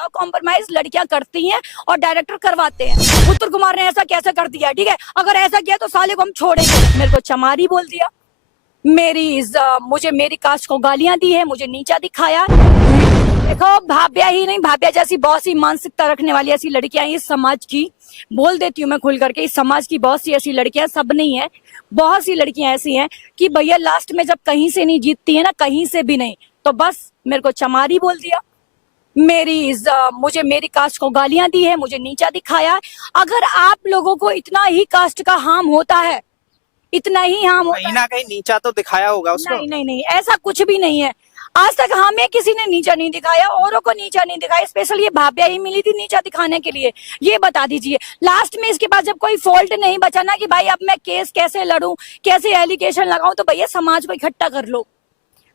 जाओ, कॉम्प्रोमाइज लड़कियां करती हैं और डायरेक्टर करवाते हैं। उत्तर कुमार ने ऐसा कैसे कर दिया, ठीक है, अगर ऐसा किया तो साले को हम छोड़ेंगे। मेरे को चमारी बोल दिया, मुझे मेरी कास्ट को गालियां दी है, मुझे नीचा दिखाया। देखो भाभ्या ही नहीं, भाभ्या जैसी बहुत सी मानसिकता रखने वाली ऐसी लड़कियां इस समाज की, बोल देती हूँ मैं खुल करके, इस समाज की बहुत सी ऐसी लड़कियां, सब नहीं है, बहुत सी लड़कियां ऐसी हैं कि भैया लास्ट में जब कहीं से नहीं जीतती है ना, कहीं से भी नहीं, तो बस मेरे को चमारी बोल दिया, मुझे मेरी कास्ट को गालियां दी है, मुझे नीचा दिखाया। अगर आप लोगों को इतना ही कास्ट का हार्म होता है, इतना ही हार्म होता कहीं ना कहीं नीचा तो दिखाया होगा उसको। नहीं नहीं नहीं, ऐसा कुछ भी नहीं है। आज तक हमें किसी ने नीचा नहीं दिखाया, औरों को नीचा नहीं दिखाया। स्पेशल ये भाभ्या ही मिली थी नीचा दिखाने के लिए। ये बता दीजिए लास्ट में इसके बाद जब कोई फॉल्ट नहीं बचा ना कि भाई अब मैं केस कैसे लड़ूं, कैसे एलिगेशन लगाऊं, तो भैया समाज को इकट्ठा कर लो।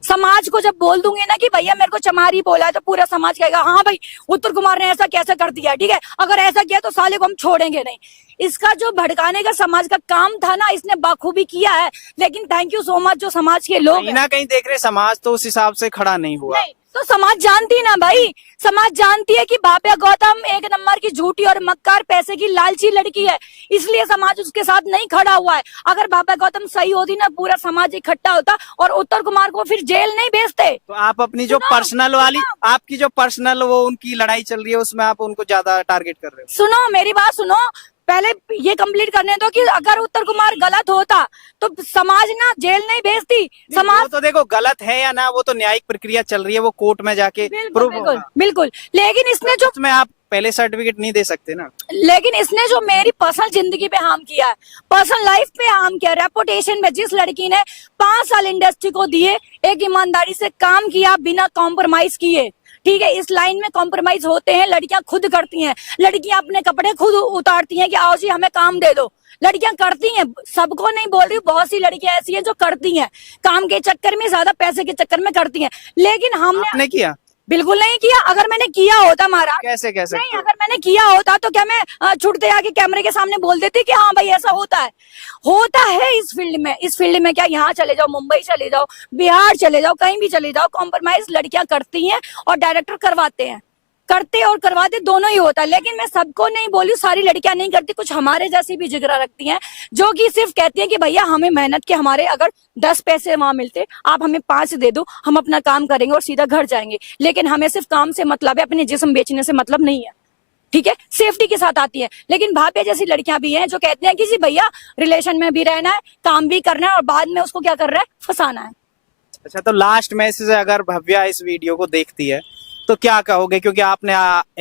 समाज को जब बोल दूंगी ना कि भैया मेरे को चमारी बोला है, तो पूरा समाज कहेगा हाँ भाई उत्तर कुमार ने ऐसा कैसे कर दिया, ठीक है, अगर ऐसा किया तो साले को हम छोड़ेंगे नहीं। इसका जो भड़काने का समाज का काम था ना, इसने बाखूबी किया है। लेकिन थैंक यू सो मच जो समाज के लोग कहीं ना कहीं देख रहे समाज तो उस हिसाब से खड़ा नहीं हुआ। नहीं तो समाज जानती ना भाई, समाज जानती है कि भाभ्या गौतम एक नंबर की झूठी और मक्कार पैसे की लालची लड़की है, इसलिए समाज उसके साथ नहीं खड़ा हुआ है। अगर भाभ्या गौतम सही होती ना, पूरा समाज इकट्ठा होता और उत्तर कुमार को फिर जेल नहीं भेजते। तो आप अपनी जो पर्सनल वाली, आपकी जो पर्सनल वो उनकी लड़ाई चल रही है, उसमें आप उनको ज्यादा टारगेट कर रहे हो। सुनो मेरी बात सुनो, पहले ये कंप्लीट करने दो कि अगर उत्तर कुमार गलत होता तो समाज ना जेल नहीं भेजती। समाज वो तो देखो गलत है या ना, वो तो न्यायिक प्रक्रिया चल रही है, वो कोर्ट में जाके प्रूफ बिल्कुल बिल्कुल, लेकिन इसने जो उसमें आप पहले सर्टिफिकेट नहीं दे सकते ना। लेकिन इसने जो मेरी पर्सनल जिंदगी पे हार्म किया है, पर्सनल लाइफ पे हार्म किया, रेपुटेशन में, जिस लड़की ने 5 साल इंडस्ट्री को दिए, एक ईमानदारी से काम किया बिना कॉम्प्रोमाइज किए, ठीक है, इस लाइन में कॉम्प्रोमाइज होते हैं, लड़कियां खुद करती हैं, लड़कियां अपने कपड़े खुद उतारती हैं कि आओ जी हमें काम दे दो, लड़कियां करती हैं, सबको नहीं बोल रही, बहुत सी लड़कियां ऐसी हैं जो करती हैं, काम के चक्कर में, ज्यादा पैसे के चक्कर में करती हैं। लेकिन हमने किया बिल्कुल नहीं किया। अगर मैंने किया होता महाराज, कैसे नहीं, अगर मैंने किया होता तो क्या मैं छुटते आके कैमरे के सामने बोल देती कि हाँ भाई ऐसा होता है इस फील्ड में क्या, यहाँ चले जाओ, मुंबई चले जाओ, बिहार चले जाओ, कहीं भी चले जाओ, कॉम्प्रोमाइज लड़कियां करती हैं और डायरेक्टर करवाते हैं, करते और करवाते दोनों ही होता है। लेकिन मैं सबको नहीं बोली, सारी लड़कियां नहीं करती, कुछ हमारे जैसी भी जिगरा रखती हैं जो कि सिर्फ कहती हैं कि भैया हमें मेहनत के, हमारे अगर 10 पैसे वहां मिलते, आप हमें 5 दे दो, हम अपना काम करेंगे और सीधा घर जाएंगे। लेकिन हमें सिर्फ काम से मतलब है, अपने जिस्म बेचने से मतलब नहीं है, ठीक है, सेफ्टी के साथ आती है। लेकिन भाभ्या जैसी लड़कियां भी हैं जो कहती हैं कि जी भैया रिलेशन में भी रहना है, काम भी करना है और बाद में उसको क्या कर रहा है, फंसाना है। अच्छा, तो लास्ट मैसेज अगर भव्या इस वीडियो को देखती है तो क्या कहोगे, क्योंकि आपने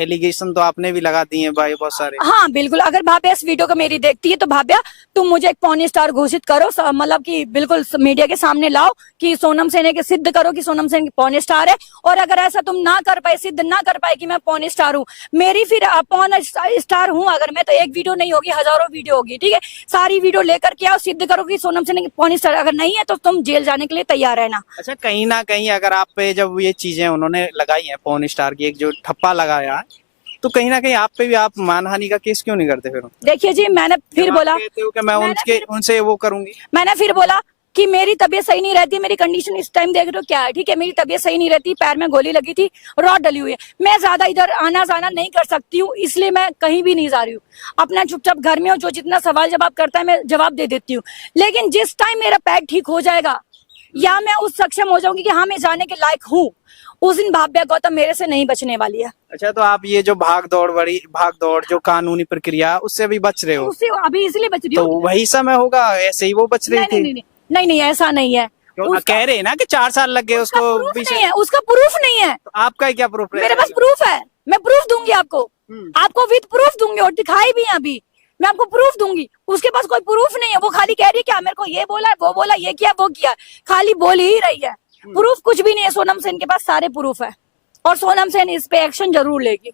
एलिगेशन तो आपने भी लगा दिए भाई बहुत सारे। हाँ बिल्कुल, अगर भाभ्या इस वीडियो को मेरी देखती है तो भाभ्या तुम मुझे एक पॉर्न स्टार घोषित करो, मतलब कि बिल्कुल मीडिया के सामने लाओ कि सोनम सेन के सिद्ध करो कि सोनम सेन पॉर्न स्टार है। और अगर ऐसा तुम ना कर पाए, सिद्ध ना कर पाए कि मैं पॉर्न स्टार हूँ, मेरी फिर पॉर्न स्टार हूँ अगर मैं, तो एक वीडियो नहीं होगी, हजारों वीडियो होगी, ठीक है, सारी वीडियो लेकर के आओ, सिद्ध करो कि सोनम सेन पॉर्न स्टार। अगर नहीं है तो तुम जेल जाने के लिए तैयार रहना। अच्छा, कहीं ना कहीं अगर आप पे जब ये चीजें उन्होंने लगाई है, पॉर्न स्टार की एक जो ठप्पा लगाया, तो कहीं ना कहीं आप पे भी, आप मानहानि का केस क्यों नहीं करते फिर? देखिए जी, मैंने फिर बोला, कहते हो कि मैं उनसे वो करूंगी, मैंने फिर बोला कि मेरी तबीयत सही नहीं रहती, मेरी कंडीशन इस टाइम देख रहे हो क्या है, ठीक है, मेरी तबीयत सही नहीं रहती, पैर में गोली लगी थी, रॉड डली हुई है, मैं ज्यादा इधर आना जाना नहीं कर सकती हूँ, इसलिए मैं कहीं भी नहीं जा रही हूँ, अपना चुपचाप घर में हूँ, जो जितना सवाल जवाब करता है मैं जवाब दे देती हूँ। लेकिन जिस टाइम मेरा पैर ठीक हो जाएगा या मैं उस सक्षम हो जाऊंगी कि हाँ मैं जाने के लायक हूँ, उस दिन भाभ्या गौतम मेरे से नहीं बचने वाली है। अच्छा, तो आप ये जो भाग दौड़ जो कानूनी प्रक्रिया, उससे भी बच रहे हो? उससे अभी इसलिए बच रही तो हूँ। वही समय होगा, ऐसे ही वो बच रही थी? नहीं, ऐसा नहीं है। कह रहे हैं ना कि 4 साल लग गए उसको। नहीं है, उसका प्रूफ नहीं है। तो आपका क्या प्रूफ है? मेरे पास प्रूफ है, मैं प्रूफ दूंगी आपको, आपको विद प्रूफ दूंगी, और दिखाई भी है अभी, मैं आपको प्रूफ दूंगी। उसके पास कोई प्रूफ नहीं है, वो खाली कह रही है क्या मेरे को ये बोला है, वो बोला, ये किया, वो किया, खाली बोल ही रही है, प्रूफ कुछ भी नहीं है। सोनम सेन के पास सारे प्रूफ है और सोनम सेन इस पे एक्शन जरूर लेगी।